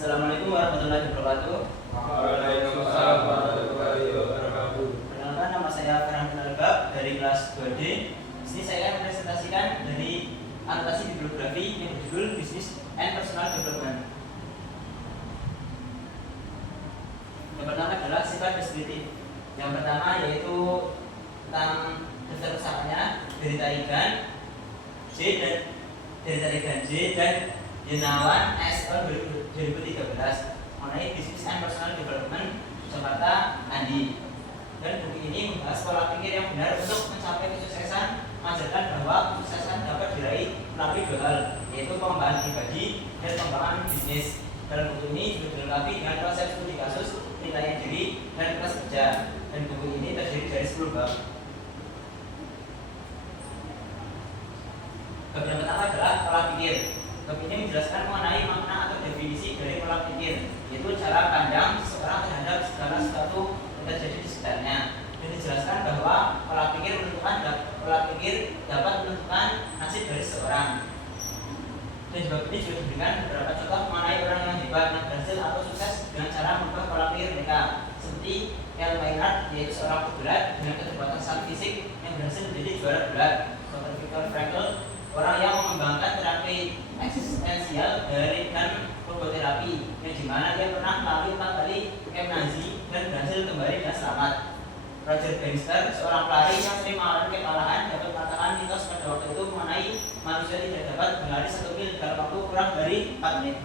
Assalamualaikum warahmatullahi wabarakatuh. Waalaikumsalam warahmatullahi wabarakatuh. Perkenalkan, nama saya Farhan Albab dari kelas 2D. Di sini saya akan presentasikan dari anotasi bibliografi yang berjudul Business and Personal Development. Yang pertama adalah sifat deskriptif. Yang pertama yaitu tentang daftar usahanya dari tarikan J dan Yenawan ASL 2013 mengenai Business and Personal Development Jakarta Andi. Dan buku ini membahas pola pikir yang benar untuk mencapai kesuksesan, mengajarkan bahwa kesuksesan dapat diraih melalui dua hal, yaitu pengembangan pribadi dan pengembangan bisnis. Dalam buku ini juga dilengkapi dengan konsep studi kasus, penilaian diri, dan kelas kerja. Dan buku ini terdiri dari 10 bab. Bab yang pertama adalah pola pikir. Bab ini menjelaskan mengenai makna atau definisi dari pola pikir, yaitu cara pandang seseorang terhadap segala sesuatu yang terjadi di sekitarnya. Dan dijelaskan bahwa pola pikir dapat menentukan nasib dari seseorang. Dan di bab ini juga diberikan beberapa contoh mengenai orang yang hebat yang berhasil atau sukses dengan cara mengubah pola pikir mereka, seperti L. Maynard, yaitu seorang pegulat dengan keterbatasan fisik yang berhasil menjadi juara gulat. Dr. Viktor Frankl, orang yang mengembangkan terapi eksistensial dari dan logoterapi, yang dimana dia pernah melalui 4 kali camp Nazi dan berhasil kembali dengan selamat. Roger Bannister, seorang pelari yang sering mengalami kekalahan, dapat mengatakan mitos pada waktu itu mengenai manusia tidak dapat berlari 1 mil dalam waktu kurang dari 4 menit.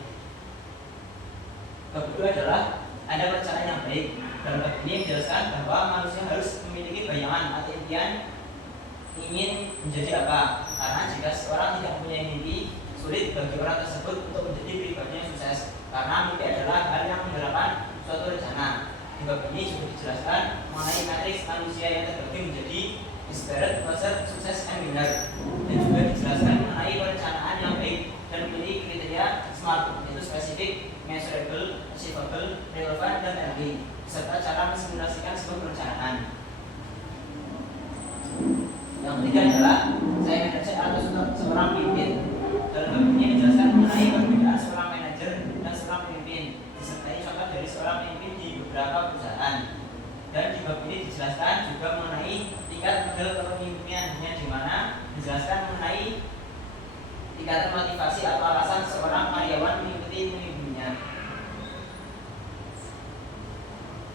Bab kedua adalah ada perencanaan yang baik. Dalam bab ini menjelaskan bahwa manusia harus memiliki bayangan atau impian ingin menjadi apa. Karena jika seorang tidak mempunyai mimpi, sulit bagi orang tersebut untuk menjadi pribadi yang sukses. Karena mimpi adalah hal yang menggerakkan suatu rencana. Di bab ini juga dijelaskan mengenai matriks manusia yang terbagi menjadi disparate, loser, sukses, and winner. Dan juga dijelaskan mengenai perencanaan yang baik dan memiliki kriteria SMART, yaitu spesifik, measurable, achievable, relevant, dan early, serta cara mensimulasikan sebuah perencanaan. Yang ketiga adalah saya manajer atau seorang pemimpin. Dalam bab ini menjelaskan mengenai perbedaan seorang manajer dan seorang pemimpin, disertai contoh dari seorang pemimpin di beberapa perusahaan. Dan di bab ini dijelaskan juga mengenai tingkat model kepemimpinan, yang dimana dijelaskan mengenai tingkatan motivasi atau alasan seorang karyawan mengikuti pemimpinnya.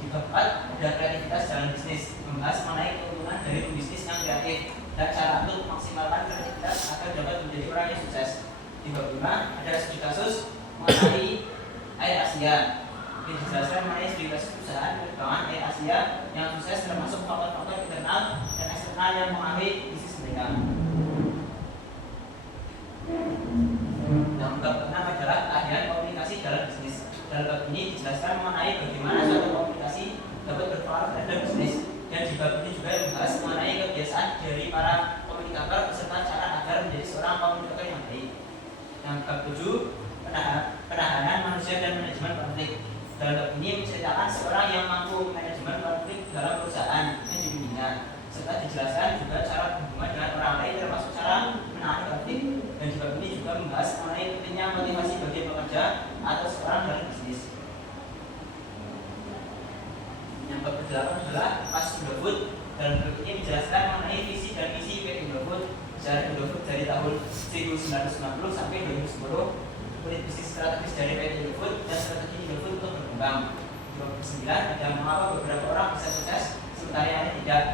Di bab 4 ada kreativitas dalam bisnis, membahas mengenai keuntungan dari pembisnis yang kreatif dan cara untuk memaksimalkan kreativitas agar dapat menjadi orang yang sukses. Di bab 5 ada studi kasus mengenai Air Asia. Ini dijelaskan mengenai studi kasus perusahaan penerbangan Air Asia yang sukses, termasuk faktor-faktor internal dan eksternal yang mengaruhi bisnis mereka. Yang bab 6 adalah keahlian komunikasi dalam bisnis. Dalam bab ini dijelaskan mengenai bagaimana suatu komunikasi dapat berpengaruh terhadap bisnis. Dan di bab ini juga membahas mengenai kebiasaan dari para komunikator beserta cara agar menjadi seorang komunikator yang baik. Yang bab 7 penahanan manusia dan manajemen konflik. Dalam bab ini menceritakan seorang yang mampu manajemen konflik dalam perusahaan yang dipimpinnya, serta dijelaskan juga cara berhubungan dengan orang lain termasuk cara menahan konflik. Dan di bab ini juga membahas mengenai pentingnya motivasi bagi pekerja atau seorang dalam bisnis. Yang bab ke-8 adalah pas Indofood. Dalam bab ini menjelaskan mengenai visi dan misi PT Indofood. Sejarah Indofood dari tahun 1990 sampai 2010, unit bisnis strategis dari PT Indofood dan strategi Indofood untuk berkembang. Di bab ke-9 ada mengapa beberapa orang bisa sukses sementara yang lain tidak.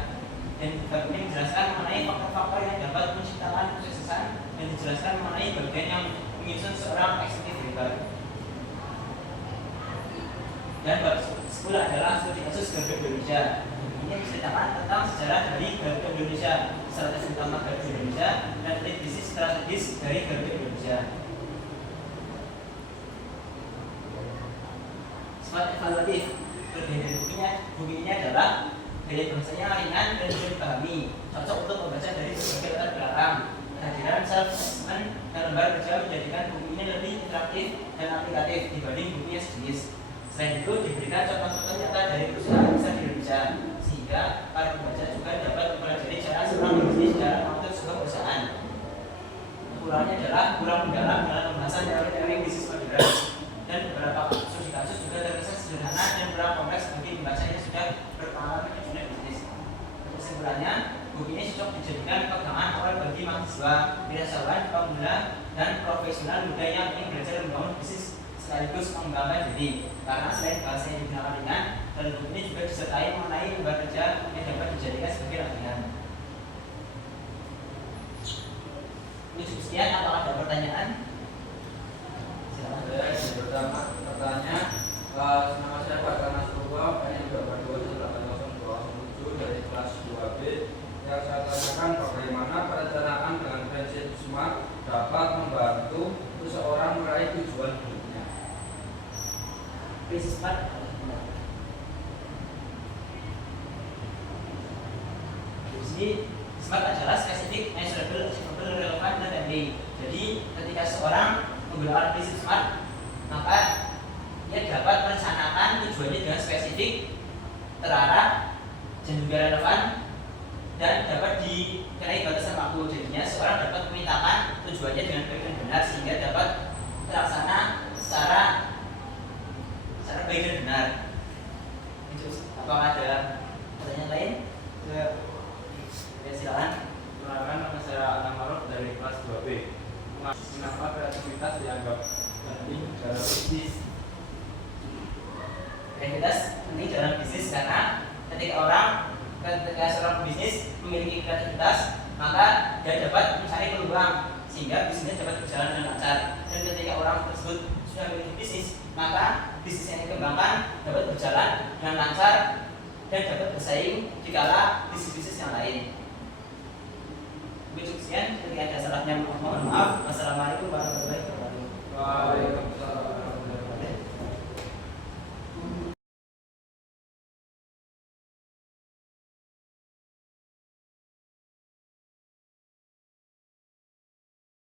Dan bab ini menjelaskan mengenai faktor-faktor yang dapat menciptakan kesuksesan dan dijelaskan mengenai bagian yang menyusun seorang eksekutif hebat. Dan bab 10 adalah studi kasus Garuda Indonesia. Ini menceritakan tentang sejarah dari Garuda Indonesia, strategi utama Garuda Indonesia, dan lead bisnis strategis dari Garuda Indonesia. Sifat evaluatif. Kelebihan dari buku ini adalah gaya bahasanya ringan dan mudah dipahami, cocok untuk membaca dari berbagai latar belakang. Kehadiran self-assessment dan lembar kerja menjadikan buku ini lebih interaktif dan aplikatif dibanding buku yang sejenis. Selain itu, diberikan contoh-contoh nyata dari perusahaan besar di Indonesia, sehingga para pembaca juga dapat mempelajari cara seorang berbisnis dalam membentuk sebuah perusahaan. Kekurangannya adalah kurang mendalam dalam pembahasan teori-teori bisnis modern. dan beberapa kasus juga terkesan sederhana dan beberapa kompleks bagi pembacanya sudah berpengalaman di dunia bisnis. Kesimpulannya, buku ini cocok dijadikan pegangan awal bagi mahasiswa, wirausahawan, pemula, dan profesional muda yang ingin belajar membangun bisnis sekaligus mengembangkan diri. Karena selain bahasa yang digunakan ringan, dan buku ini juga disertai mengenai lembar kerja yang dapat dijadikan sebagai latihan. Cukup sekian, apakah ada pertanyaan? Silakan. Yang pertama bertanya, nama saya Pak Tanas Purwo, ini juga 2180207 dari kelas 2B. Yang saya tanyakan, bagaimana perencanaan dengan prinsip SMART dapat membantu seseorang meraih tujuan hidupnya? Prinsip SMART. Jadi SMART adalah spesifik, measurable, achievable, relevan, dan timely. Jadi ketika seorang menggunakan prinsip SMART, maka ia dapat merencanakan tujuannya dengan spesifik, terarah, dan juga relevan, dan dapat dikenai batasan waktu. Jadinya seorang dapat memetakan tujuannya dengan baik dan benar sehingga dapat terlaksana secara baik dan benar. Apakah ada pertanyaan lain? Silakan. Perkenalkan, nama saya Anang Maruf dari kelas 2B. Mengapa kreativitas dianggap penting dalam bisnis? Kreativitas penting dalam bisnis karena ketika seorang bisnis memiliki kreativitas, maka dia dapat mencari peluang sehingga bisnisnya dapat berjalan dengan lancar. Dan ketika orang tersebut sudah memiliki bisnis, maka bisnis yang dikembangkan dapat berjalan dengan lancar dan dapat bersaing dikala